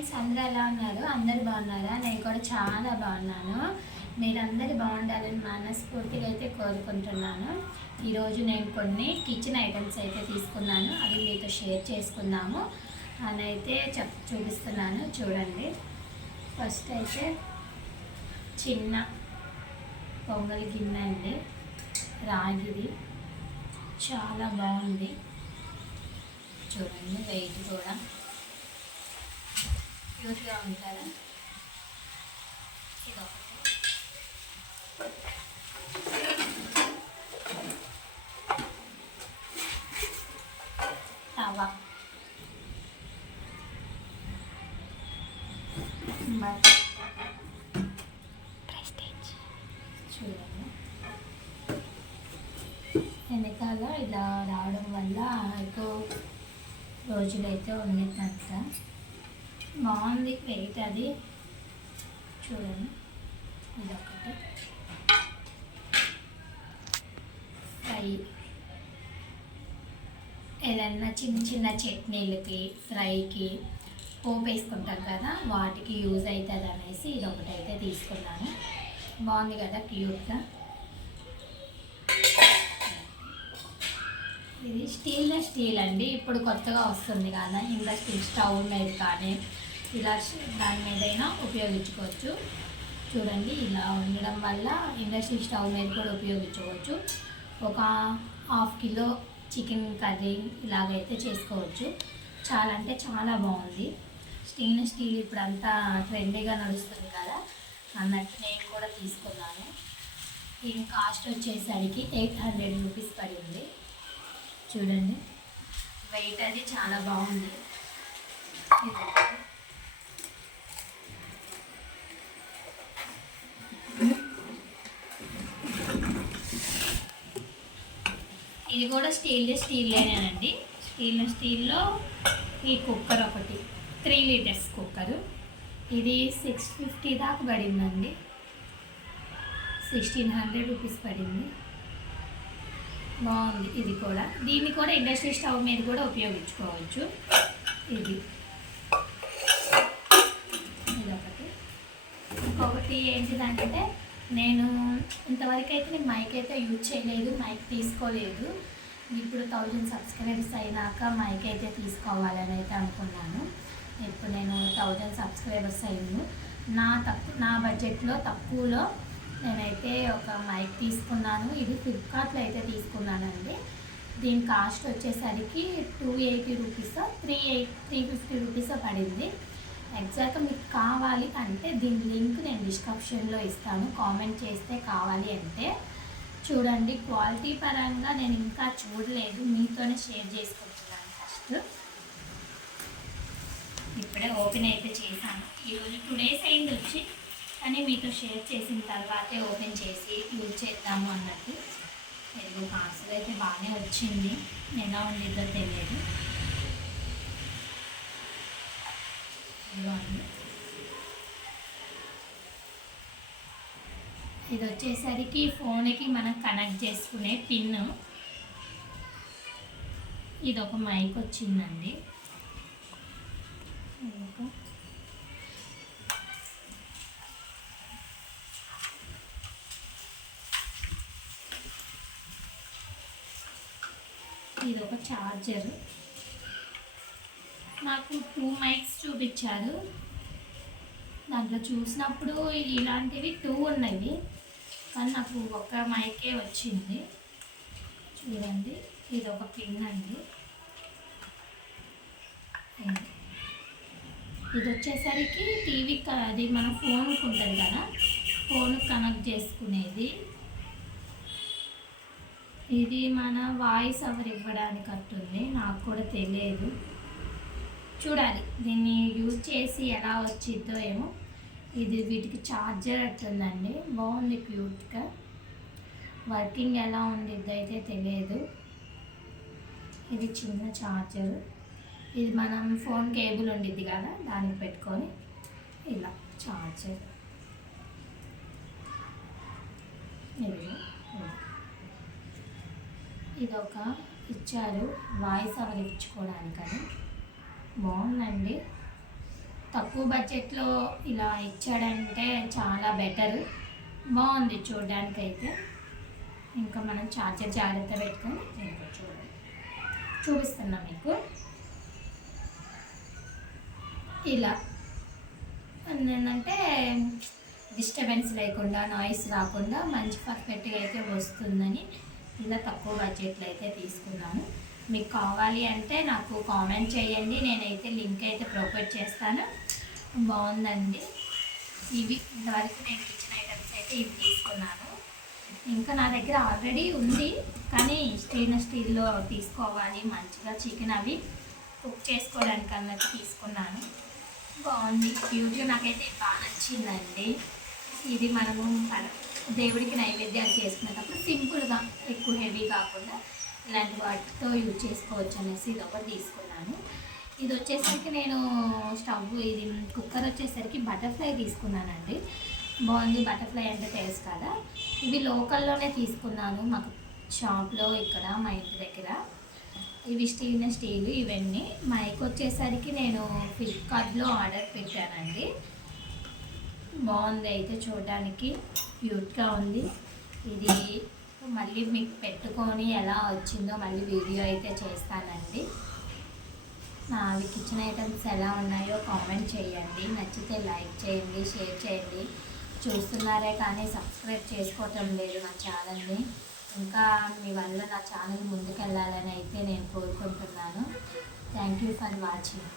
Friends, అందరూ ఎలా ఉన్నారు? అందరు బాగున్నారా? నేను కూడా చాలా బాగున్నాను. మీరందరూ బాగుండాలని మనస్ఫూర్తిగా అయితే కోరుకుంటున్నాను. ఈరోజు నేను కొన్ని కిచెన్ ఐటమ్స్ అయితే తీసుకున్నాను, అవి మీతో షేర్ చేసుకుందాము అని అయితే చూపిస్తున్నాను. చూడండి, ఫస్ట్ అయితే చిన్న పొంగల్ గిన్నె అండి, రాగిది, చాలా బాగుంది. చూడండి, వెయిట్ కూడా క్యూట్గా ఉంటారా? ఇదొకటి. తవా, ప్రెస్టేజ్. చూడండి, వెనకాల ఇలా రావడం వల్ల ఎక్కువ రోజులైతే ఉండేదంట. బాగుంది వెయిట్ అది. చూడండి, ఇదొకటి. ఫ్రై, ఏదన్నా చిన్న చిన్న చట్నీలకి, ఫ్రైకి పోపు వేసుకుంటాం కదా, వాటికి యూజ్ అవుతుంది అనేసి ఇదొకటి అయితే తీసుకున్నాను. బాగుంది కదా, క్యూట్గా. ఇది స్టీల్ అండి, ఇప్పుడు కొత్తగా వస్తుంది కదా ఇండస్ట్రియల్ స్టవ్ మీద కానీ ఇలా దాని మీదైనా ఉపయోగించుకోవచ్చు. చూడండి, ఇలా ఉండడం వల్ల ఇండస్ట్రియల్ స్టవ్ మీద కూడా ఉపయోగించుకోవచ్చు. ఒక ½ కిలో చికెన్ కర్రీ ఇలాగైతే చేసుకోవచ్చు. చాలా అంటే చాలా బాగుంది. స్టీల్ ఇప్పుడు అంతా ట్రెండీగా నడుస్తుంది కదా అన్నట్టు నేను కూడా తీసుకున్నాను. దీని కాస్ట్ వచ్చేసరికి 800 రూపీస్ పడింది. చూడండి, వెయిట్ అది చాలా బాగుంది. ఇది కూడా స్టీల్లేనండి. స్టీల్లో ఈ కుక్కర్ ఒకటి 3 లీటర్స్ కుక్కరు. ఇది 650 దాకా పడిందండి. 1600 రూపీస్ పడింది. బాగుంది ఇది కూడా. దీన్ని కూడా ఇండస్ట్రియల్ స్టవ్ మీద కూడా ఉపయోగించుకోవచ్చు. ఇదొకటి. ఇంకొకటి ఏంటిదంటే, నేను ఇంతవరకు అయితే మైక్ అయితే యూజ్ చేయలేదు, మైక్ తీసుకోలేదు. ఇప్పుడు 1000 సబ్స్క్రైబర్స్ అయినాక మైక్ అయితే తీసుకోవాలని అయితే అనుకున్నాను. ఇప్పుడు నేను 1000 సబ్స్క్రైబర్స్ అయ్యాను. నా బడ్జెట్లో తక్కువలో నేనైతే ఒక మైక్ తీసుకున్నాను. ఇది ఫ్లిప్కార్ట్లో అయితే తీసుకున్నానండి. దీని కాస్ట్ వచ్చేసరికి 280 రూపీసో 350 రూపీసో పడింది. ఎగ్జాక్ట్గా మీకు కావాలి అంటే దీని లింక్ నేను డిస్క్రిప్షన్లో ఇస్తాను, కామెంట్ చేస్తే కావాలి అంటే. చూడండి, క్వాలిటీ పరంగా నేను ఇంకా చూడలేదు, మీతోనే షేర్ చేసుకుంటున్నాను. ఫస్ట్ ఇప్పుడే ఓపెన్ అయితే చేశాను. ఈరోజు 2 డేస్ అయింది వచ్చి, కానీ మీతో షేర్ చేసిన తర్వాతే ఓపెన్ చేసి యూజ్ చేద్దాము అన్నట్టు. తెలుగు పార్సల్ అయితే బాగానే వచ్చింది, ఎలా ఉండిద్దో తెలియదు. ఇది వచ్చేసరికి ఫోన్కి మనం కనెక్ట్ చేసుకునే పిన్. ఇది ఒక మైక్ వచ్చిందండి. ఇది ఒక ఛార్జర్. నాకు 2 మైక్స్ చూపించారు. దాంట్లో చూసినప్పుడు ఇలాంటివి 2 ఉన్నాయి, కానీ నాకు ఒక మైకే వచ్చింది. చూడండి, ఇది ఒక పిన్ అండి. ఇది వచ్చేసరికి టీవీకి, అది మన ఫోన్కి ఉంటుంది కదా, ఫోన్కి కనెక్ట్ చేసుకునేది. ఇది మన వాయిస్ ఓవర్ ఇవ్వడానికి అట్టుంది, నాకు కూడా తెలియదు. చూడాలి దీన్ని యూజ్ చేసి ఎలా వచ్చిద్దో ఏమో. ఇది వీటికి ఛార్జర్ అట్టుందండి, బాగుంది క్యూట్గా. వర్కింగ్ ఎలా ఉండిద్దో అయితే తెలియదు. ఇది చిన్న ఛార్జర్. ఇది మనం ఫోన్ కేబుల్ ఉండిద్ది కదా, దానికి పెట్టుకొని ఇలా ఛార్జర్. ఇది ఒక ఇచ్చారు వాయిస్ ఓవర్ ఇచ్చుకోవడానికని. బాగుందండి. తక్కువ బడ్జెట్లో ఇలా ఇచ్చాడంటే చాలా బెటర్, బాగుంది చూడడానికైతే. ఇంకా మనం చార్జర్ జాగ్రత్త పెట్టుకొని ఇంకా చూపిస్తున్నా మీకు. ఇలా ఏంటంటే డిస్టర్బెన్స్ లేకుండా, నాయిస్ రాకుండా మంచి పర్ఫెక్ట్గా అయితే వస్తుందని ఇలా తక్కువ బడ్జెట్లో అయితే తీసుకున్నాను. మీకు కావాలి అంటే నాకు కామెంట్ చేయండి, నేనైతే లింక్ అయితే ప్రొవైడ్ చేస్తాను. బాగుందండి. ఇవి ఇంతవరకు నేను కిచెన్ ఐటమ్స్ అయితే ఇవి తీసుకున్నాను. ఇంకా నా దగ్గర ఆల్రెడీ ఉంది, కానీ స్టీల్లో తీసుకోవాలి మంచిగా. చికెన్ అవి కుక్ చేసుకోవడానికి అన్నట్టు తీసుకున్నాను. బాగుంది, క్యూట్గా, నాకైతే బాగా నచ్చిందండి. ఇది మనము దేవుడికి నైవేద్యాలు చేసుకునేటప్పుడు సింపుల్గా, ఎక్కువ హెవీ కాకుండా ఇలాంటి వాటితో యూజ్ చేసుకోవచ్చు అనేసి ఇది ఒకటి తీసుకున్నాను. ఇది వచ్చేసరికి నేను ఇది కుక్కర్ వచ్చేసరికి బటర్ఫ్లై తీసుకున్నానండి. బాగుంది, బటర్ఫ్లై అంటే తెలుసు కదా. ఇవి లోకల్లోనే తీసుకున్నాను, మాకు షాప్లో ఇక్కడ మా ఇంటి దగ్గర. ఇవి స్టీల్ ఇవన్నీ. మైక్ వచ్చేసరికి నేను ఫ్లిప్కార్ట్లో ఆర్డర్ పెట్టానండి. బాగుంది అయితే చూడడానికి, క్యూట్గా ఉంది. ఇది మళ్ళీ మీకు పెట్టుకొని ఎలా వచ్చిందో మళ్ళీ వీడియో అయితే చేస్తానండి. నావి కిచెన్ ఐటమ్స్ ఎలా ఉన్నాయో కామెంట్ చేయండి. నచ్చితే లైక్ చేయండి, షేర్ చేయండి. చూస్తున్నారే కానీ సబ్స్క్రైబ్ చేసుకోవటం లేదు నా ఛానల్ని. ఇంకా మీ వల్ల నా ఛానల్ ముందుకెళ్ళాలని అయితే నేను కోరుకుంటున్నాను. Thank you for watching.